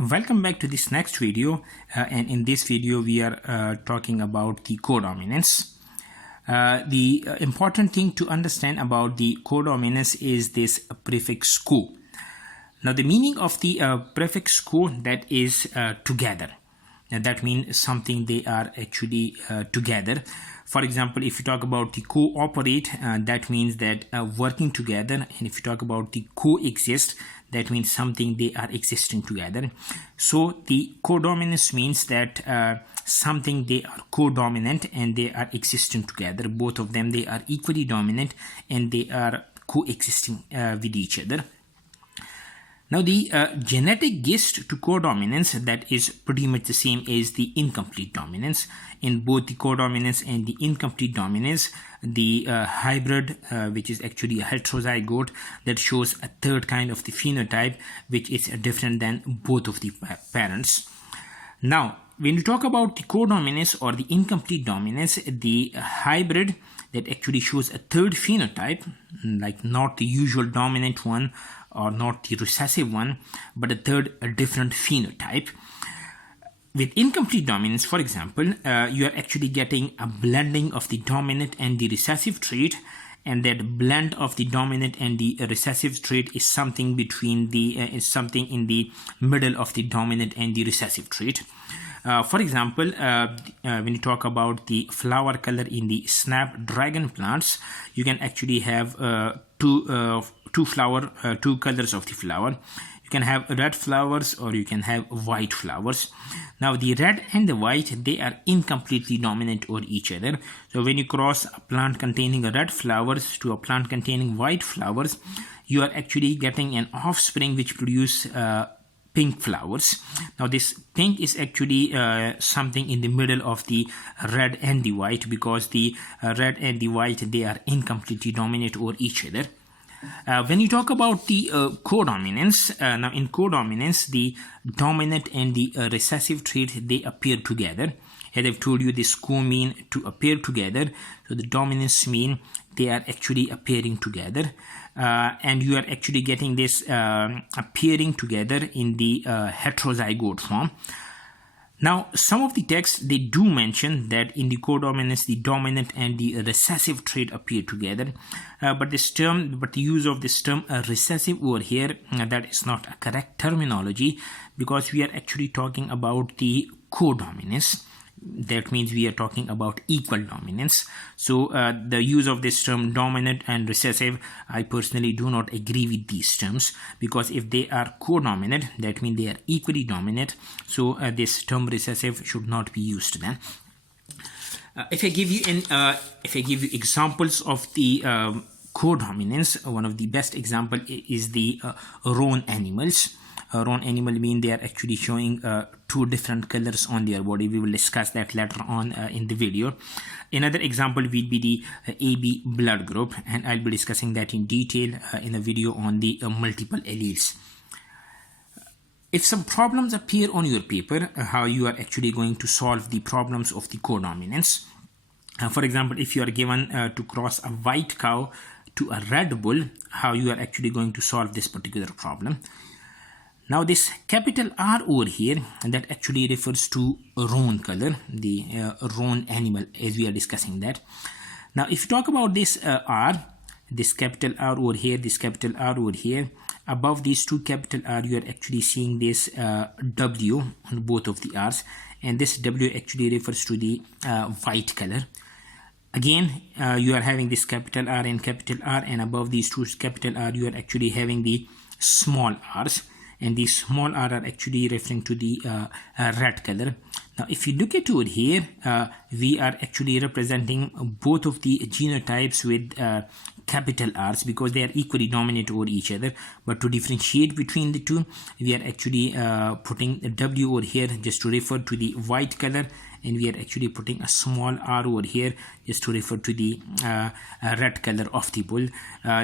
Welcome back to this next video, and in this video we are talking about the codominance. The important thing to understand about the codominance is this prefix co. Now the meaning of the prefix co, that is together. Now that means something they are actually together. For example, if you talk about the cooperate, that means that working together, and if you talk about the coexist, that means something they are existing together. So the codominance means that something they are codominant and they are existing together. Both of them, they are equally dominant and they are coexisting with each other. Now the genetic gist to codominance, that is pretty much the same as the incomplete dominance. In both the codominance and the incomplete dominance, the hybrid, which is actually a heterozygote, that shows a third kind of the phenotype, which is different than both of the parents. Now, when you talk about the codominance or the incomplete dominance, the hybrid that actually shows a third phenotype, like not the usual dominant one or not the recessive one, but a different phenotype. With incomplete dominance, for example, you are actually getting a blending of the dominant and the recessive trait, and that blend of the dominant and the recessive trait is something between the something in the middle of the dominant and the recessive trait. For example, when you talk about the flower color in the snapdragon plants, you can actually have two colors of the flower. You can have red flowers or you can have white flowers. Now the red and the white, they are incompletely dominant over each other. So when you cross a plant containing red flowers to a plant containing white flowers, you are actually getting an offspring which produce pink flowers. Now this pink is actually something in the middle of the red and the white, because the red and the white, they are incompletely dominant over each other. When you talk about the codominance, now in codominance, the dominant and the recessive trait, they appear together. As I've told you, this co mean to appear together. So the dominance mean they are actually appearing together. And you are actually getting this appearing together in the heterozygote form. Now, some of the texts, they do mention that in the codominance, the dominant and the recessive trait appear together. But the use of this term recessive over here, that is not a correct terminology, because we are actually talking about the codominance. That means we are talking about equal dominance. So the use of this term dominant and recessive, I personally do not agree with these terms, because if they are codominant, that means they are equally dominant. So this term recessive should not be used then. If I give you examples of the codominance, one of the best example is the roan animals. Roan animal mean they are actually showing two different colors on their body. We will discuss that later on in the video. Another example will be the AB blood group, and I'll be discussing that in detail in a video on the multiple alleles. If some problems appear on your paper, how you are actually going to solve the problems of the codominance. For example, if you are given to cross a white cow to a red bull, how you are actually going to solve this particular problem. Now this capital R over here, that actually refers to roan color, the roan animal, as we are discussing that. Now if you talk about this R, this capital R over here, this capital R over here, above these two capital R, you are actually seeing this W on both of the R's, and this W actually refers to the white color. Again, you are having this capital R and capital R, and above these two capital R, you are actually having the small r's. And these small r are actually referring to the red color. Now, if you look at over here, we are actually representing both of the genotypes with capital R's, because they are equally dominant over each other. But to differentiate between the two, we are actually putting a W over here just to refer to the white color, and we are actually putting a small r over here just to refer to the red color of the bull.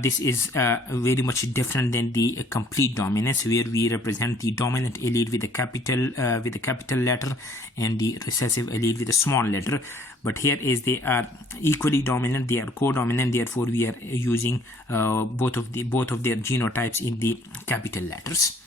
This is very much different than the complete dominance, where we represent the dominant allele with a capital letter and the recessive allele with a small letter. But here is they are equally dominant, they are codominant, therefore we are using both of their genotypes in the capital letters.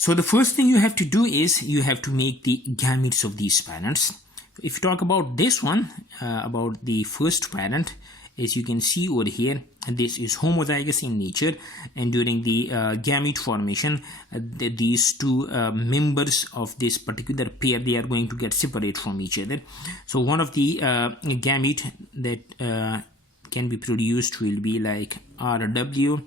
So the first thing you have to do is you have to make the gametes of these parents. If you talk about this one, about the first parent, as you can see over here, this is homozygous in nature, and during the gamete formation, these two members of this particular pair, they are going to get separate from each other. So one of the gamete that can be produced will be like RW.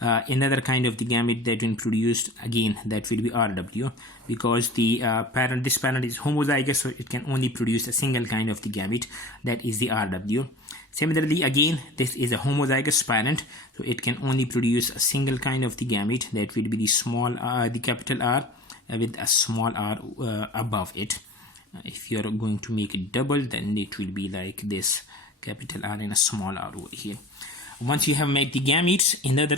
Another kind of the gamete that will produced, again, that will be RW, because the this parent is homozygous, so it can only produce a single kind of the gamete, that is the RW. Similarly, again, this is a homozygous parent, so it can only produce a single kind of the gamete, that will be the small the capital R with a small r above it. If you are going to make it double, then it will be like this, capital R and a small r over here. Once you have made the gametes, another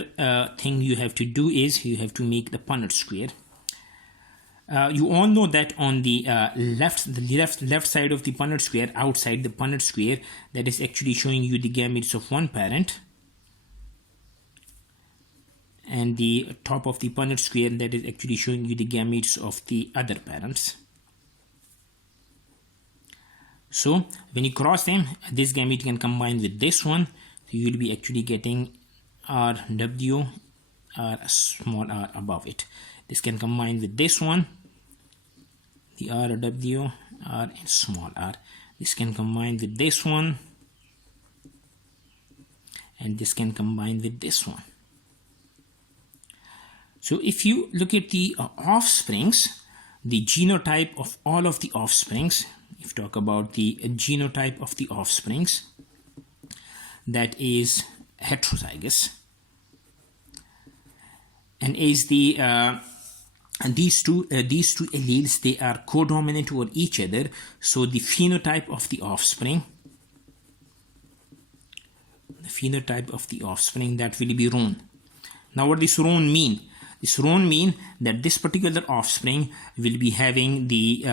thing you have to do is you have to make the Punnett square. You all know that on the left side of the Punnett square, outside the Punnett square, that is actually showing you the gametes of one parent, and the top of the Punnett square, that is actually showing you the gametes of the other parents. So when you cross them, this gamete can combine with this one. So you will be actually getting RW, R small r above it. This can combine with this one, the RW, R and small r. This can combine with this one, and this can combine with this one. So if you look at the offsprings, the genotype of all of the offsprings, if you talk about the genotype of the offsprings, that is heterozygous, and is the these two alleles, they are codominant over each other. So the phenotype of the offspring, that will be roan. Now what does roan mean? This roan mean that this particular offspring will be having the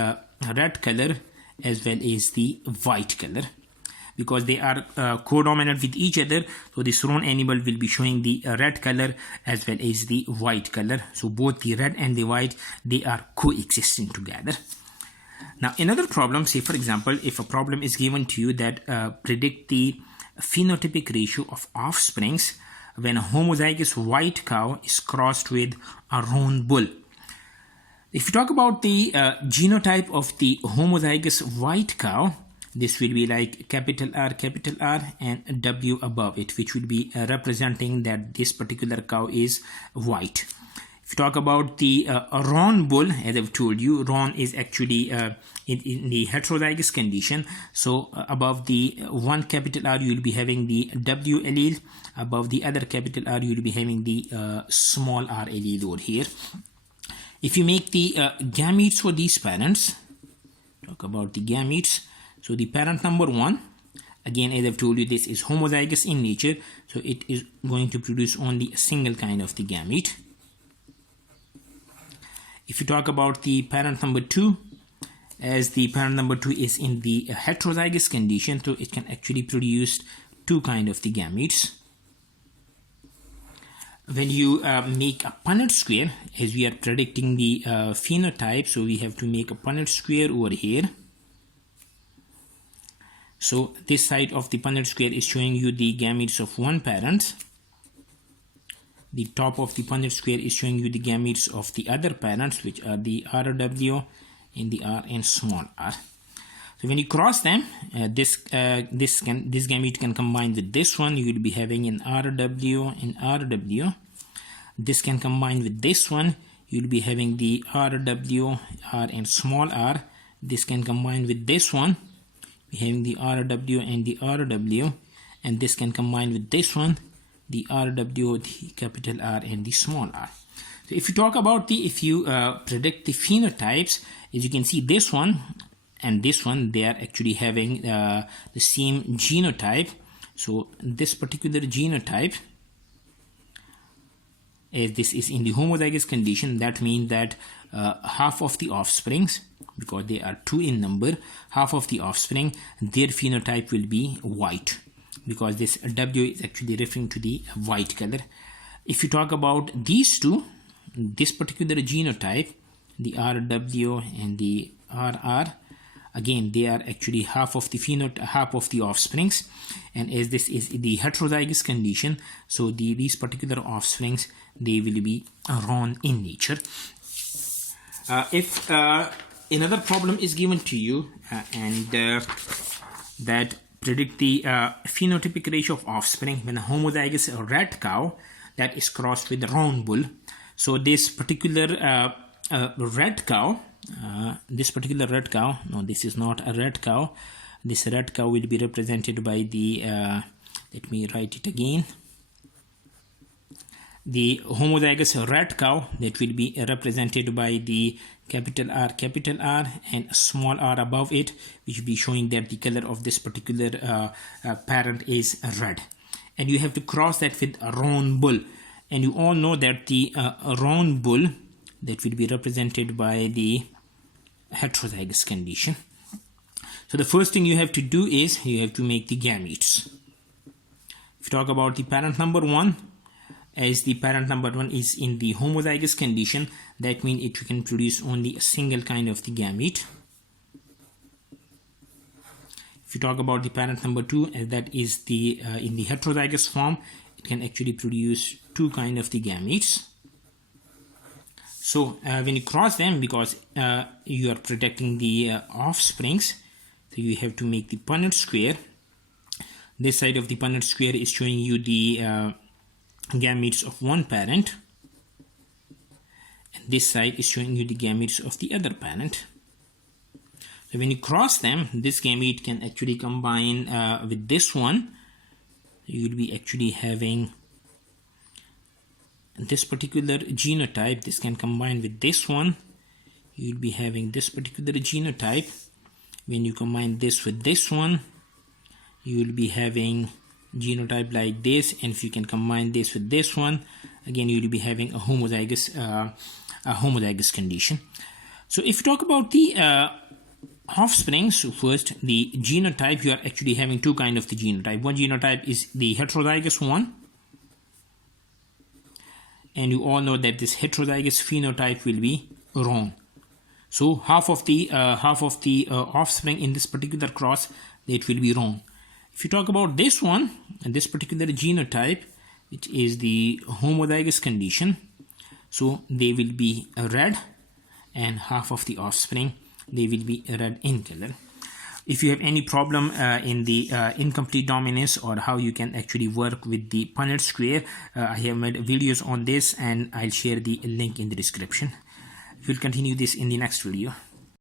red color as well as the white color, because they are codominant with each other. So this roan animal will be showing the red color as well as the white color. So both the red and the white, they are coexisting together. Now another problem, say for example, if a problem is given to you that predict the phenotypic ratio of offsprings when a homozygous white cow is crossed with a roan bull. If you talk about the genotype of the homozygous white cow, this will be like capital R and W above it, which will be representing that this particular cow is white. If you talk about the roan bull, as I've told you, roan is actually in the heterozygous condition. So above the one capital R, you will be having the W allele. Above the other capital R, you will be having the small r allele over here. If you make the gametes for these parents, talk about the gametes. So the parent number 1, again, as I've told you, this is homozygous in nature, so it is going to produce only a single kind of the gamete. If you talk about the parent number 2, as the parent number 2 is in the heterozygous condition, so it can actually produce two kind of the gametes. When you make a Punnett square, as we are predicting the phenotype, so we have to make a Punnett square over here. So this side of the Punnett square is showing you the gametes of one parent. The top of the Punnett square is showing you the gametes of the other parents, which are the RW and the R and small r. So when you cross them, this gamete can combine with this one. You will be having an RW and RW. This can combine with this one. You will be having the RW, R and small r. This can combine with this one, having the RW and the RW, and this can combine with this one, the RW, the capital R and the small r. So if you talk about if you predict the phenotypes, as you can see, this one and this one, they are actually having the same genotype. So this particular genotype, as this is in the homozygous condition, that means that half of the offsprings, because they are 2 in number, half of the offspring, their phenotype will be white, because this W is actually referring to the white color. If you talk about these two, this particular genotype, the RW and the RR, again they are actually half of the offsprings, and as this is the heterozygous condition, so these particular offsprings, they will be wrong in nature. If another problem is given to you and that predict the phenotypic ratio of offspring when a homozygous red cow that is crossed with a round bull. So this particular red cow, no, this is not a red cow. This red cow will be represented by the, let me write it again. The homozygous red cow, that will be represented by the capital R, and small r above it, which will be showing that the color of this particular parent is red. And you have to cross that with a round bull. And you all know that the round bull, that will be represented by the heterozygous condition. So the first thing you have to do is you have to make the gametes. If you talk about the parent number 1, as the parent number 1 is in the homozygous condition, that means it can produce only a single kind of the gamete. If you talk about the parent number 2, as that is the in the heterozygous form, it can actually produce 2 kind of the gametes. So when you cross them, because you are protecting the offsprings, so you have to make the Punnett square. This side of the Punnett square is showing you the gametes of one parent, and this side is showing you the gametes of the other parent. So when you cross them, this gamete can actually combine with this one. You will be actually having this particular genotype. This can combine with this one. You will be having this particular genotype. When you combine this with this one, you will be having genotype like this, and if you can combine this with this one, again you will be having a homozygous condition. So if you talk about the offspring, so first the genotype, you are actually having 2 kind of the genotype. One genotype is the heterozygous one, and you all know that this heterozygous phenotype will be wrong. So half of the offspring in this particular cross, that will be wrong. If you talk about this one, and this particular genotype, which is the homozygous condition, so they will be red, and half of the offspring, they will be red in color. If you have any problem in the incomplete dominance, or how you can actually work with the Punnett square, I have made videos on this, and I'll share the link in the description. We'll continue this in the next video.